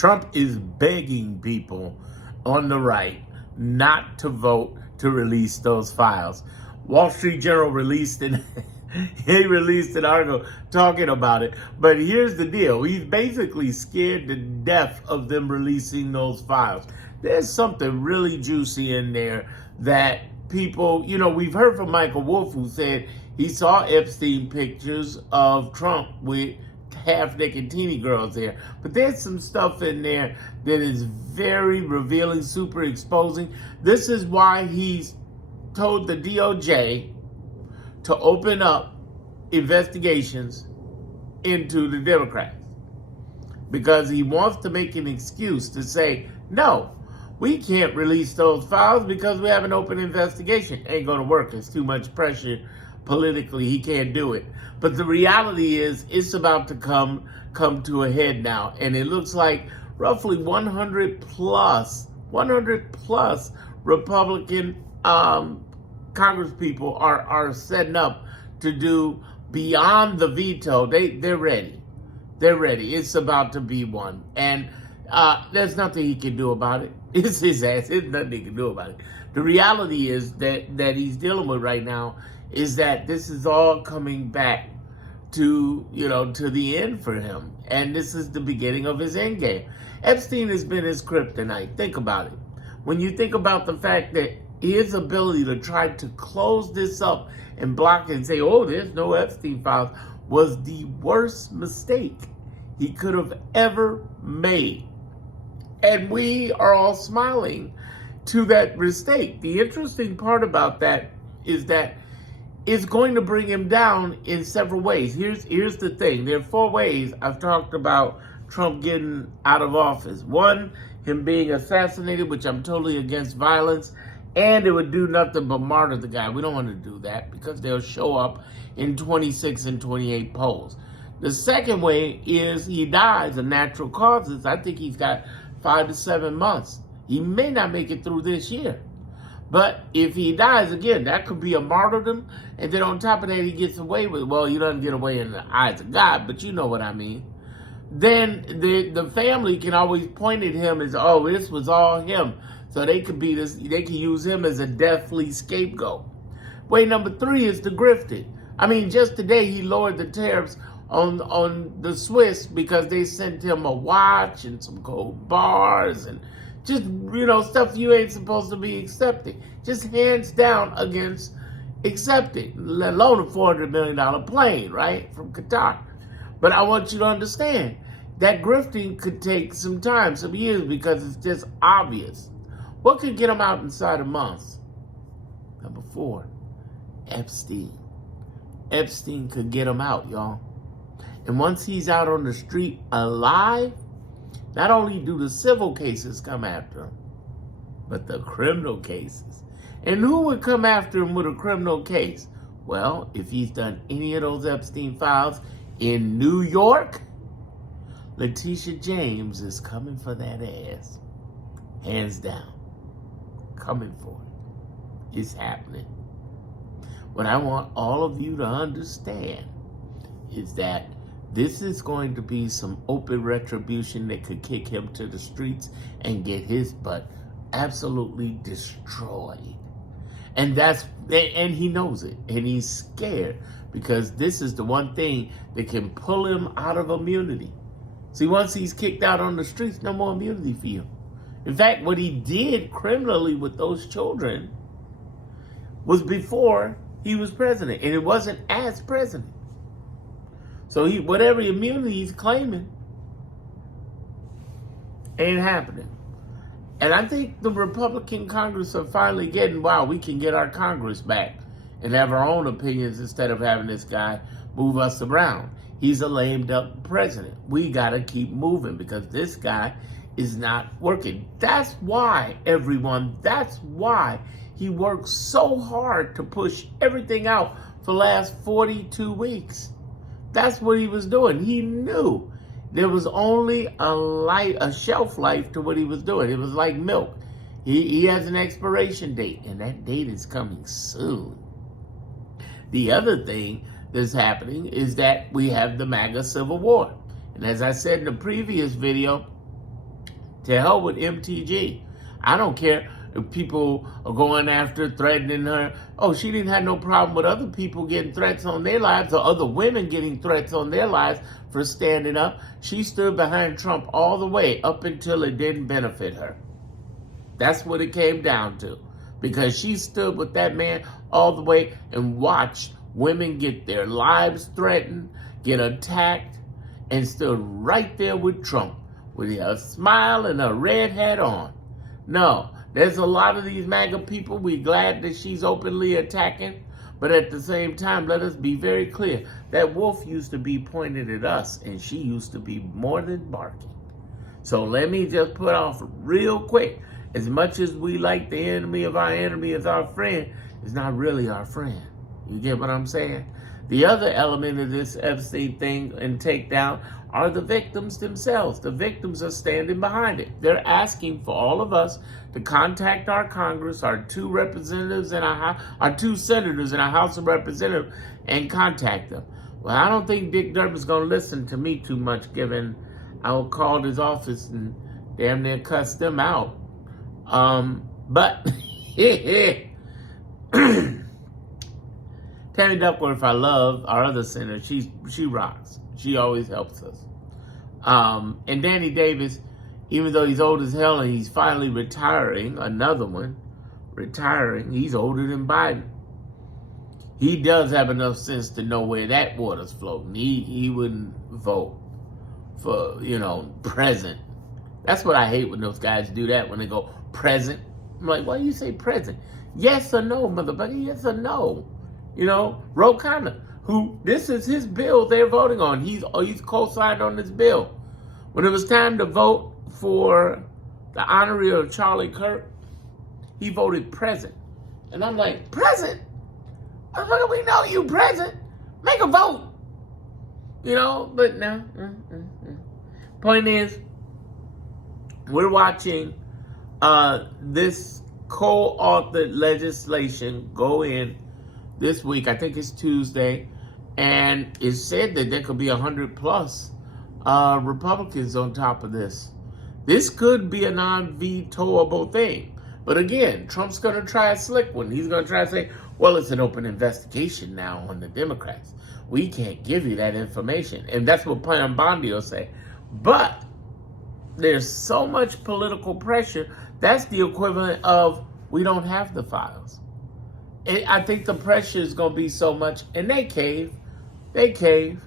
Trump is begging people on the right not to vote to release those files. Wall Street Journal released an article talking about it. But here's the deal. He's basically scared to death of them releasing those files. There's something really juicy in there that people, we've heard from Michael Wolff, who said he saw Epstein pictures of Trump with half-naked teeny girls there. But there's some stuff in there that is very revealing, super exposing. This is why he's told the DOJ to open up investigations into the Democrats, because he wants to make an excuse to say, no, we can't release those files because we have an open investigation. Ain't going to work. It's too much pressure politically. He can't do it. But the reality is it's about to come to a head now. And it looks like roughly 100 plus Republican Congresspeople are setting up to do beyond the veto. They're ready. They're ready. It's about to be one. And there's nothing he can do about it. It's his ass. There's nothing he can do about it. The reality is that he's dealing with right now is that this is all coming back to the end for him. And this is the beginning of his end game. Epstein has been his kryptonite. Think about it. When you think about the fact that his ability to try to close this up and block it and say, oh, there's no Epstein files, was the worst mistake he could have ever made. And we are all smiling to that mistake. The interesting part about that is that it's going to bring him down in several ways. Here's the thing. There are 4 ways I've talked about Trump getting out of office. 1, him being assassinated, which I'm totally against violence, and it would do nothing but martyr the guy. We don't want to do that because they'll show up in 26 and 28 polls. The second way is he dies of natural causes. I think he's got 5 to 7 months. He may not make it through this year. But if he dies, again, that could be a martyrdom. And then on top of that, he gets away with, well, he doesn't get away in the eyes of God, but you know what I mean. Then the family can always point at him as, oh, this was all him. So they can use him as a deathly scapegoat. Way number 3 is the grifting. I mean, just today he lowered the tariffs on the Swiss because they sent him a watch and some gold bars and just, stuff you ain't supposed to be accepting. Just hands down against accepting, let alone a $400 million plane, right, from Qatar. But I want you to understand that grifting could take some time, some years, because it's just obvious. What could get him out inside a month? Number 4, Epstein. Epstein could get him out, y'all. And once he's out on the street alive, not only do the civil cases come after him, but the criminal cases. And who would come after him with a criminal case? Well, if he's done any of those Epstein files in New York, Letitia James is coming for that ass. Hands down. Coming for it. It's happening. What I want all of you to understand is that this is going to be some open retribution that could kick him to the streets and get his butt absolutely destroyed. And he knows it, and he's scared, because this is the one thing that can pull him out of immunity. See, once he's kicked out on the streets, no more immunity for you. In fact, what he did criminally with those children was before he was president, and it wasn't as president. So whatever immunity he's claiming ain't happening. And I think the Republican Congress are finally getting, wow, we can get our Congress back and have our own opinions instead of having this guy move us around. He's a lamed up president. We got to keep moving because this guy is not working. That's why, everyone, that's why he worked so hard to push everything out for the last 42 weeks. That's what he was doing. He knew there was only a shelf life to what he was doing. It was like milk. He has an expiration date, and that date is coming soon. The other thing that's happening is that we have the MAGA Civil War. And as I said in the previous video, To hell with MTG. I don't care if people are going after, threatening her. Oh, she didn't have no problem with other people getting threats on their lives or other women getting threats on their lives for standing up. She stood behind Trump all the way up until it didn't benefit her. That's what it came down to. Because she stood with that man all the way and watched women get their lives threatened, get attacked, and stood right there with Trump with a smile and a red hat on. No, there's a lot of these MAGA people. We're glad that she's openly attacking. But at the same time, let us be very clear. That wolf used to be pointed at us, and she used to be more than barking. So let me just put off real quick. As much as we like the enemy of our enemy as our friend, it's not really our friend. You get what I'm saying? The other element of this Epstein thing and takedown are the victims themselves. The victims are standing behind it. They're asking for all of us to contact our Congress, our two representatives and our two senators in our House of Representatives, and contact them. Well, I don't think Dick Durbin's going to listen to me too much, given I called his office and damn near cussed them out. But Tammy Duckworth, I love, our other senator. She rocks. She always helps us. And Danny Davis, even though he's old as hell and he's finally retiring, another one, retiring, he's older than Biden. He does have enough sense to know where that water's floating. He wouldn't vote for, present. That's what I hate when those guys do that, when they go present. I'm like, why do you say present? Yes or no, motherfucker, yes or no. Ro Khanna, who, this is his bill they're voting on. He's co-signed on this bill. When it was time to vote for the honorary of Charlie Kirk, he voted present. And I'm like, present? Motherfucker, we know you present. Make a vote. But no. Point is, we're watching this co-authored legislation go in this week. I think it's Tuesday. And it's said that there could be 100 plus Republicans on top of this. This could be a non-vetoable thing. But again, Trump's going to try a slick one. He's going to try to say, well, it's an open investigation now on the Democrats. We can't give you that information. And that's what Plan Bondi will say. But there's so much political pressure. That's the equivalent of, we don't have the files. I think the pressure is going to be so much. And they cave. They cave.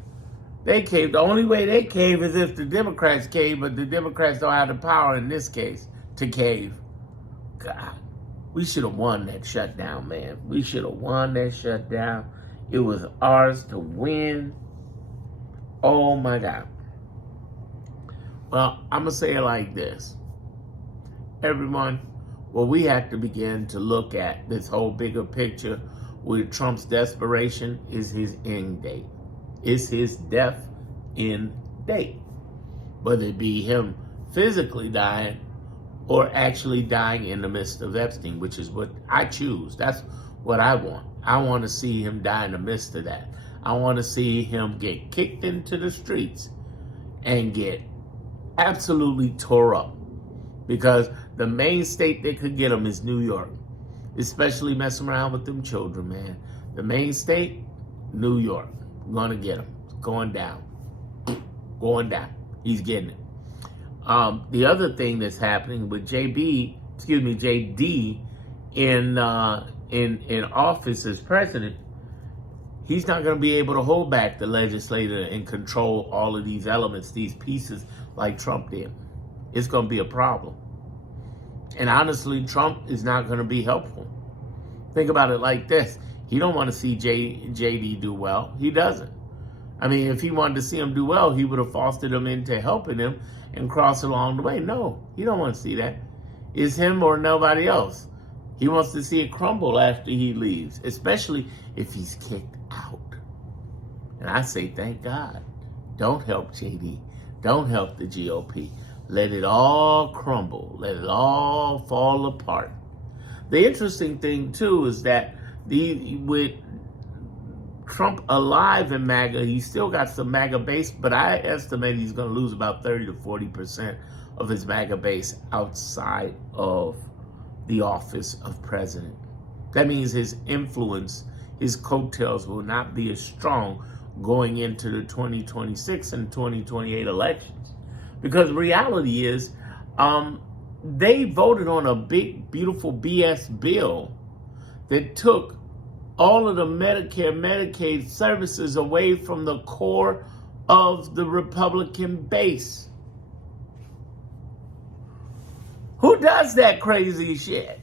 The only way they cave is if the Democrats cave, but the Democrats don't have the power in this case to cave. God, we should have won that shutdown, man. We should have won that shutdown. It was ours to win. Oh, my God. Well, I'm going to say it like this. Everyone, we have to begin to look at this whole bigger picture with Trump's desperation is his end date. It's his death end date. Whether it be him physically dying or actually dying in the midst of Epstein, which is what I choose. That's what I want. I want to see him die in the midst of that. I want to see him get kicked into the streets and get absolutely tore up. Because the main state that could get him is New York. Especially messing around with them children, man. The main state, New York. Gonna get him. It's going down. Going down. He's getting it. The other thing that's happening with JD in office as president, he's not going to be able to hold back the legislature and control all of these elements, these pieces, like Trump did. It's going to be a problem. And honestly, Trump is not going to be helpful. Think about it like this. He don't want to see JD do well. He doesn't. I mean, if he wanted to see him do well, he would have fostered him into helping him and cross along the way. No, he don't want to see that. It's him or nobody else. He wants to see it crumble after he leaves, especially if he's kicked out. And I say, thank God. Don't help JD. Don't help the GOP. Let it all crumble. Let it all fall apart. The interesting thing, too, is that with Trump alive in MAGA, he's still got some MAGA base, but I estimate he's going to lose about 30 to 40% of his MAGA base outside of the office of president. That means his influence, his coattails will not be as strong going into the 2026 and 2028 elections. Because the reality is, they voted on a big, beautiful BS bill that took all of the Medicare, Medicaid services away from the core of the Republican base. Who does that crazy shit?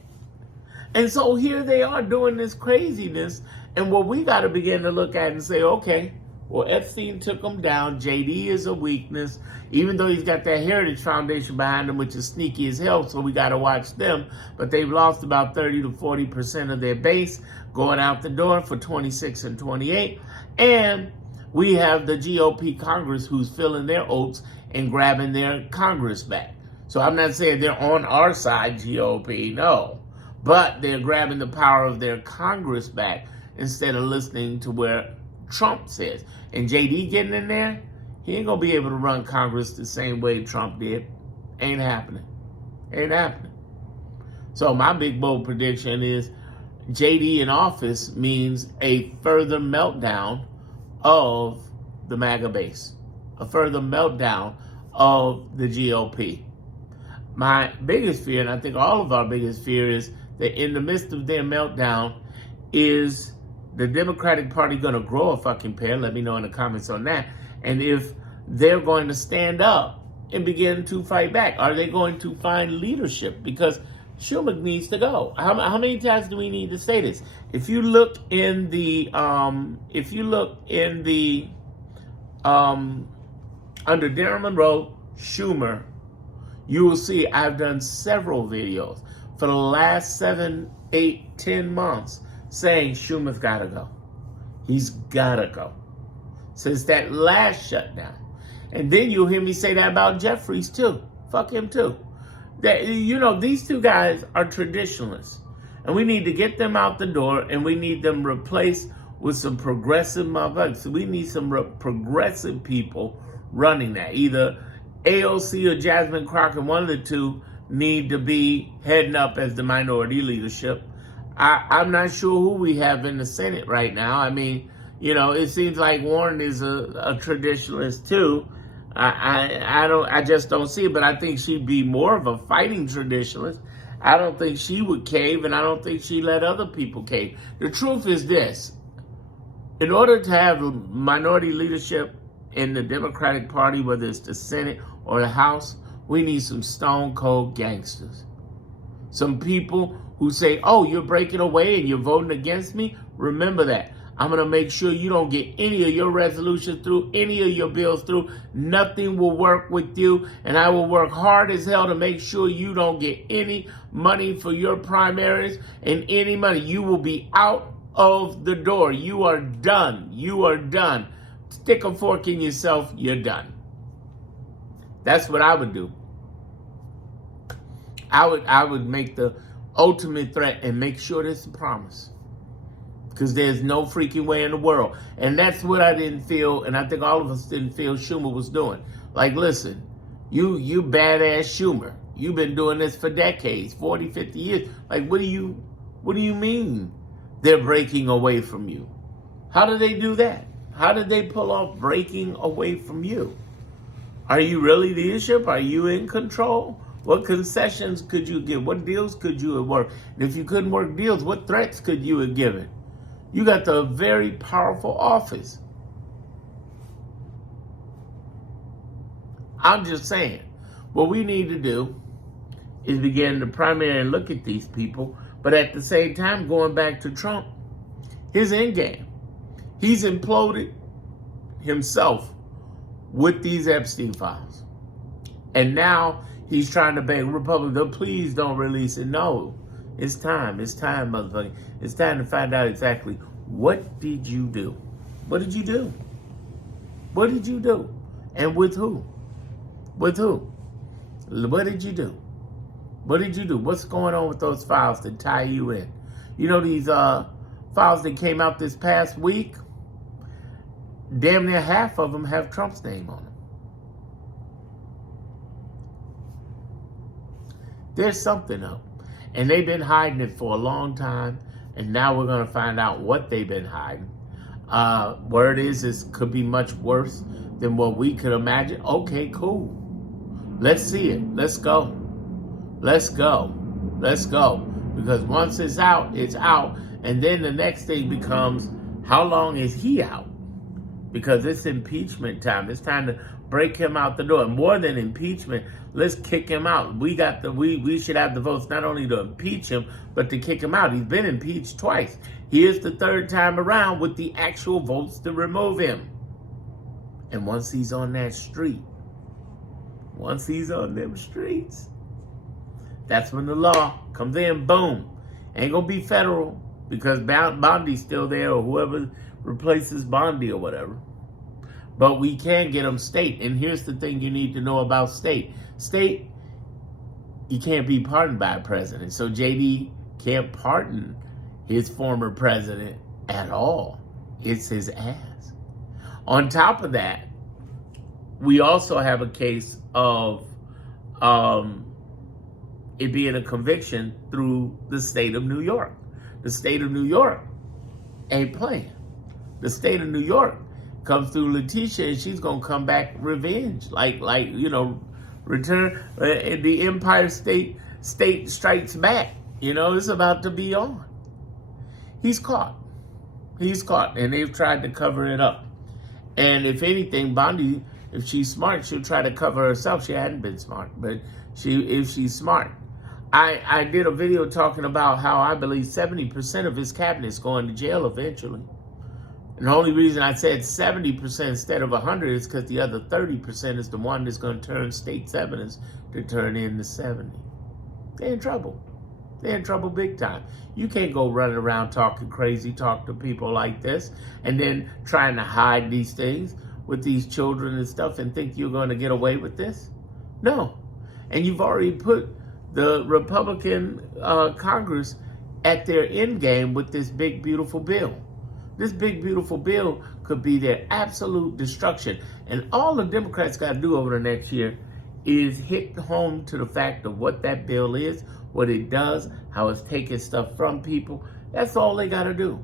And so here they are doing this craziness, and what we got to begin to look at and say, okay, well, Epstein took them down. JD is a weakness, even though he's got that Heritage Foundation behind him, which is sneaky as hell, so we got to watch them. But they've lost about 30 to 40% of their base going out the door for 26 and 28. And we have the GOP Congress who's filling their oats and grabbing their Congress back. So I'm not saying they're on our side, GOP, no. But they're grabbing the power of their Congress back instead of listening to where Trump says. And JD getting in there, he ain't going to be able to run Congress the same way Trump did. Ain't happening. Ain't happening. So my big bold prediction is JD in office means a further meltdown of the MAGA base. A further meltdown of the GOP. My biggest fear, and I think all of our biggest fear, is that in the midst of their meltdown, is the Democratic Party going to grow a fucking pair? Let me know in the comments on that. And if they're going to stand up and begin to fight back, are they going to find leadership? Because Schumer needs to go. How many times do we need to say this? If you look in the under Darren Monroe, Schumer, you will see I've done several videos for the last 7, 8, 10 months saying Schumer's got to go. He's got to go. Since that last shutdown. And then you'll hear me say that about Jeffries too. Fuck him too. That, you know, these two guys are traditionalists. And we need to get them out the door, and we need them replaced with some progressive motherfuckers. So we need some progressive people running that. Either AOC or Jasmine Crockett, one of the two, need to be heading up as the minority leadership. I'm not sure who we have in the Senate right now. I mean, you know, it seems like Warren is a traditionalist too. I just don't see it, but I think she'd be more of a fighting traditionalist. I don't think she would cave, and I don't think she'd let other people cave. The truth is this: in order to have minority leadership in the Democratic Party, whether it's the Senate or the House, we need some stone cold gangsters. Some people who say, oh, you're breaking away and you're voting against me. Remember that. I'm going to make sure you don't get any of your resolutions through, any of your bills through. Nothing will work with you. And I will work hard as hell to make sure you don't get any money for your primaries and any money. You will be out of the door. You are done. You are done. Stick a fork in yourself. You're done. That's what I would do. I would make the ultimate threat and make sure there's a promise. Because there's no freaking way in the world. And that's what I didn't feel, and I think all of us didn't feel Schumer was doing. Like, listen, you badass Schumer. You've been doing this for decades, 40, 50 years. Like, what do you mean they're breaking away from you? How did they do that? How did they pull off breaking away from you? Are you really leadership? Are you in control? What concessions could you give? What deals could you have worked? And if you couldn't work deals, what threats could you have given? You got the very powerful office. I'm just saying, what we need to do is begin to primary and look at these people, but at the same time, going back to Trump, his end game. He's imploded himself with these Epstein files. And now he's trying to beg Republicans, please don't release it. No, it's time. It's time, motherfucker. It's time to find out exactly what did you do? What did you do? What did you do? And with who? With who? What did you do? What did you do? What's going on with those files that tie you in? You know these files that came out this past week? Damn near half of them have Trump's name on them. There's something up. And they've been hiding it for a long time. And now we're going to find out what they've been hiding. Word is could be much worse than what we could imagine. Okay, cool. Let's see it. Let's go. Let's go. Let's go. Because once it's out, it's out. And then the next thing becomes, how long is he out? Because it's impeachment time. It's time to break him out the door. More than impeachment, let's kick him out. We should have the votes not only to impeach him, but to kick him out. He's been impeached twice. Here's the third time around with the actual votes to remove him. And once he's on that street, once he's on them streets, that's when the law comes in, boom. Ain't gonna be federal because Bondi's still there, or whoever replaces Bondi or whatever. But we can get them state. And here's the thing you need to know about state. State, you can't be pardoned by a president. So JD can't pardon his former president at all. It's his ass. On top of that, we also have a case of it being a conviction through the state of New York. The state of New York ain't playing. The state of New York comes through Letitia, and she's gonna come back revenge, like return. The Empire State Strikes Back. It's about to be on. He's caught, and they've tried to cover it up. And if anything, Bondi, if she's smart, she'll try to cover herself. She hadn't been smart, but if she's smart. I did a video talking about how I believe 70% of his cabinet's going to jail eventually. And the only reason I said 70% instead of 100 is because the other 30% is the one that's going to turn state's evidence to turn into 70. They're in trouble. They're in trouble big time. You can't go running around talking crazy, talk to people like this, and then trying to hide these things with these children and stuff and think you're going to get away with this. No. And you've already put the Republican Congress at their end game with this big, beautiful bill. This big, beautiful bill could be their absolute destruction. And all the Democrats got to do over the next year is hit home to the fact of what that bill is, what it does, how it's taking stuff from people. That's all they got to do.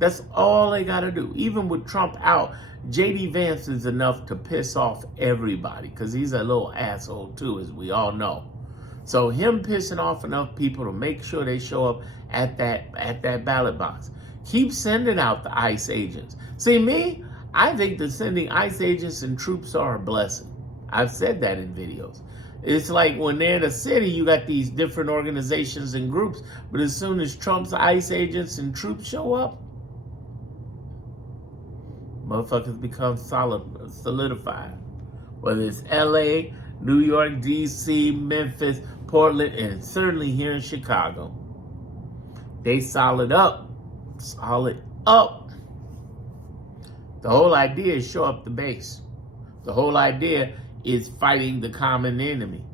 That's all they got to do. Even with Trump out, J.D. Vance is enough to piss off everybody because he's a little asshole too, as we all know. So him pissing off enough people to make sure they show up at that ballot box. Keep sending out the ICE agents. See, me, I think that sending ICE agents and troops are a blessing. I've said that in videos. It's like when they're in a city, you got these different organizations and groups, but as soon as Trump's ICE agents and troops show up, motherfuckers become solidified. Whether it's LA, New York, DC, Memphis, Portland, and certainly here in Chicago. They solid up. Solid up. The whole idea is show up the base. The whole idea is fighting the common enemy.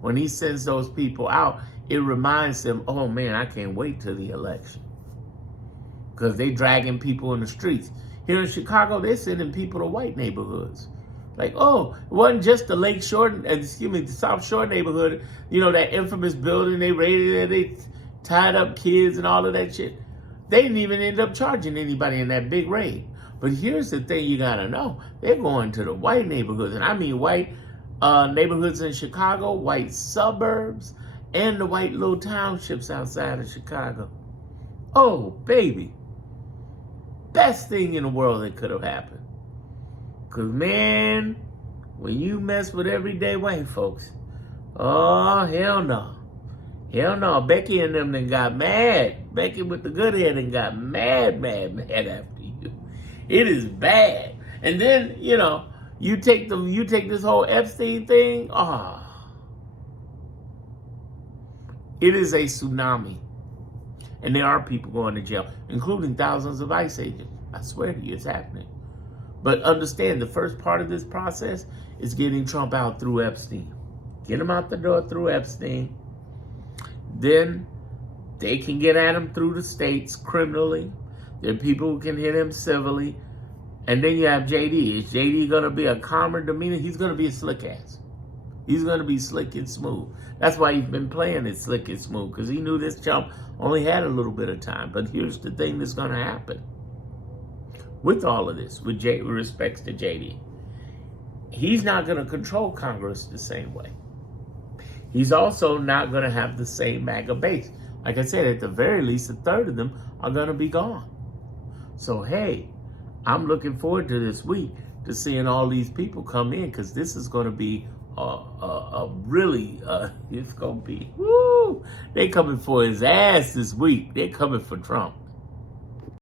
When he sends those people out, it reminds them, oh man, I can't wait till the election. Because they dragging people in the streets. Here in Chicago, they're sending people to white neighborhoods. Like, oh, it wasn't just the the South Shore neighborhood, that infamous building they raided there, they tied up kids and all of that shit. They didn't even end up charging anybody in that big raid. But here's the thing you gotta know. They're going to the white neighborhoods, and I mean white neighborhoods in Chicago, white suburbs, and the white little townships outside of Chicago. Oh, baby. Best thing in the world that could have happened. Because, man, when you mess with everyday white folks, oh, hell no. Hell no. Becky and them then got mad. Becky with the good head and got mad after you. It is bad. And then, you take this whole Epstein thing, it is a tsunami. And there are people going to jail, including thousands of ICE agents. I swear to you, it's happening. But understand, the first part of this process is getting Trump out through Epstein. Get him out the door through Epstein. Then they can get at him through the states criminally. There are people who can hit him civilly. And then you have JD. Is JD going to be a calmer demeanor? He's going to be a slick ass. He's going to be slick and smooth. That's why he's been playing it slick and smooth, because he knew this chump only had a little bit of time. But here's the thing that's going to happen with all of this, with respects to JD. He's not going to control Congress the same way. He's also not going to have the same MAGA base. Like I said, at the very least, a third of them are going to be gone. So, hey, I'm looking forward to this week to seeing all these people come in, because this is going to be really, it's going to be, woo! They coming for his ass this week. They're coming for Trump.